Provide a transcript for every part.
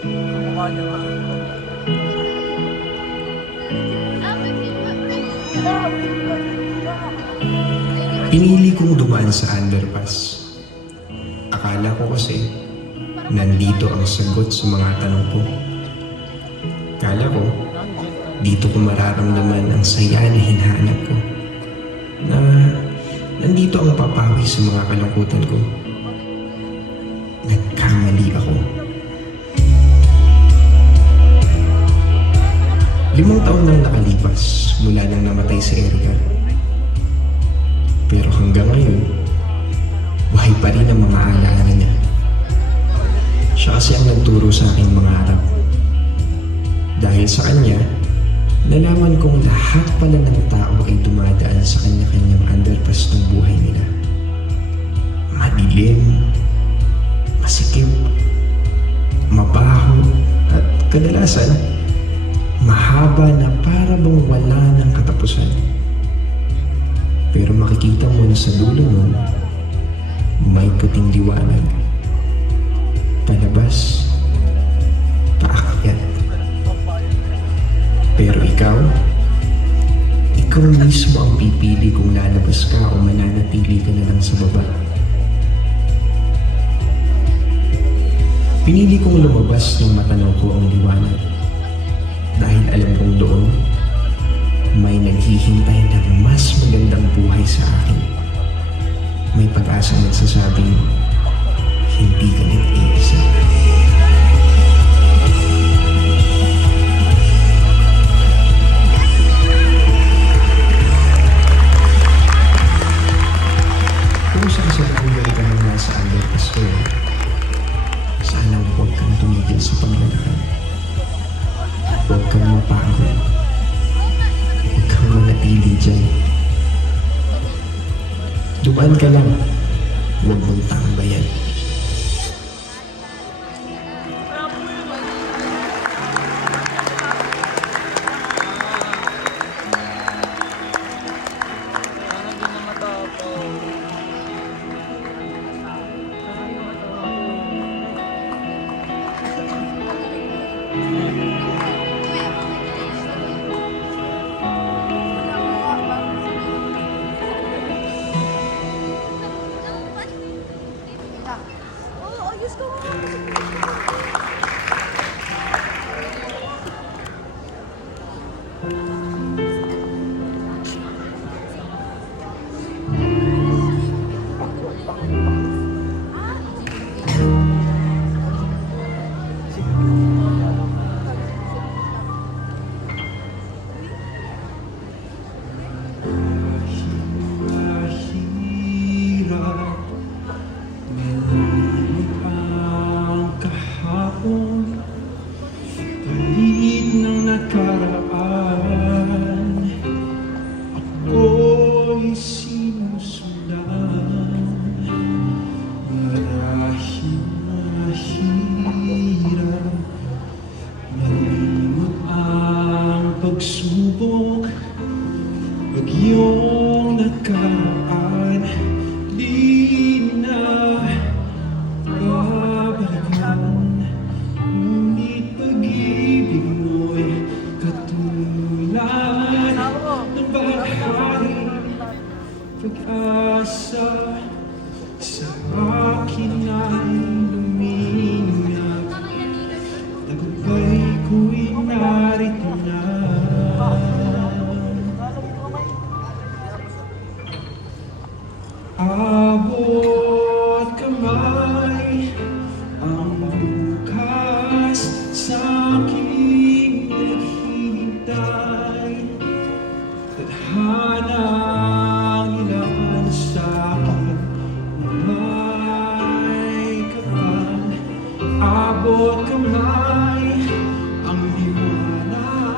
Kamukha niya nga. Pinili kong dumaan sa underpass. Akala ko kasi nandito ang sagot sa mga tanong ko. Akala ko dito ko mararamdaman ang saya na hinahanap ko. Na nandito ang papawi sa mga kalungkutan ko. Nagkamali ako. 5 taon nang nakalipas mula nang namatay si Erica. Pero hanggang ngayon, buhay pa rin ang mga alaala niya. Siya kasi ang nagturo sa aking mangarap. Dahil sa kanya, nalaman kong lahat pala ng tao ay dumadaan sa kanya-kanyang underpass ng buhay nila. Madilim, masikip, mabaho, at kadalasan, mahaba na para bang wala ng katapusan. Pero makikita mo na sa dulo nun, may puting liwanag. Palabas, paakyat. Pero ikaw mismo ang pipili kung lalabas ka o mananatili ka na lang sa baba. Pinili kong lumabas nang matanaw ko ang liwanag. Dahil alam kong doon, may naghihintay ng mas magandang buhay sa akin. May pag-asa nagsasabing, hindi ka nag-iisa. Kung saan ka nang nasa underpass ko, sana huwag kang tumigil sa paglalakad. Huwag kang mapagod. Huwag kang manatili dyan. Dumaan ka lang. Huwag mong tambayan. Sana di na matapos. Oh, ayos ko. Pagsubok, bagyong nakaraan, di na babalikan. Ngunit pag-ibig mo'y katulad ng bahay, pag-asa sa akin ay luminap. Tagumpay ko'y narito na. Abot kamay ang bukas sa aking naghihintay. Tadhanang ilan sa akin may kapal. Abot kamay ang liwanag.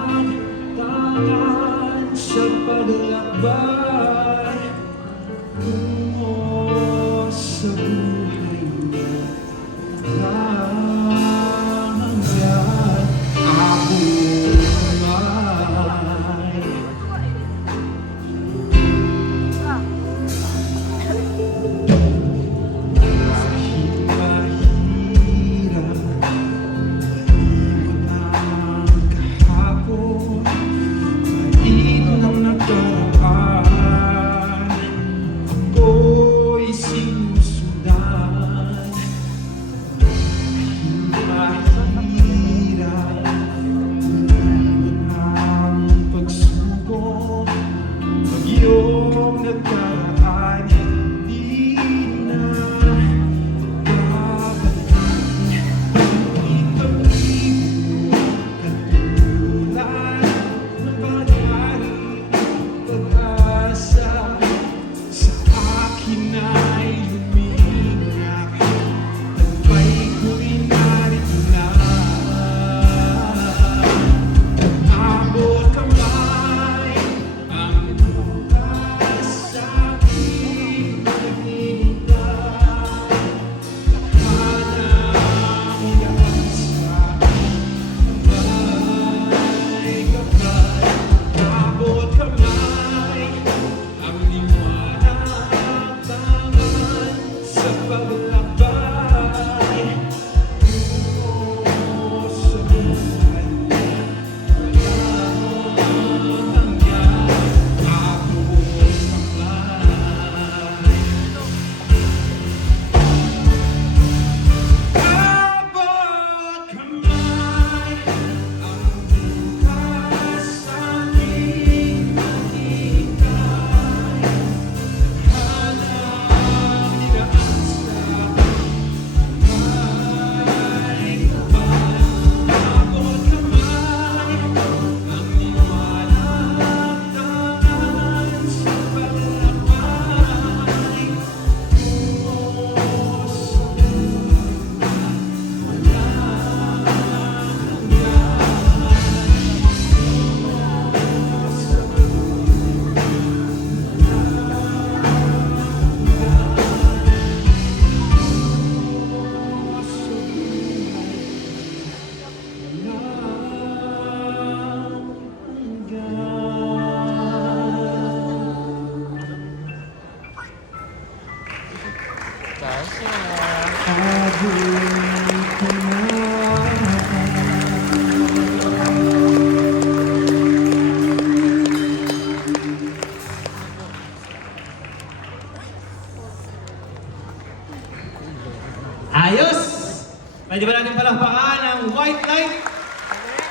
Light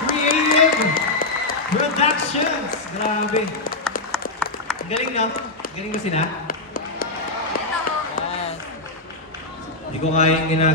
Creative Productions. Grabe. Ang galing, no? Galing ba sila? Yes. Hindi ko kayang ginagawa.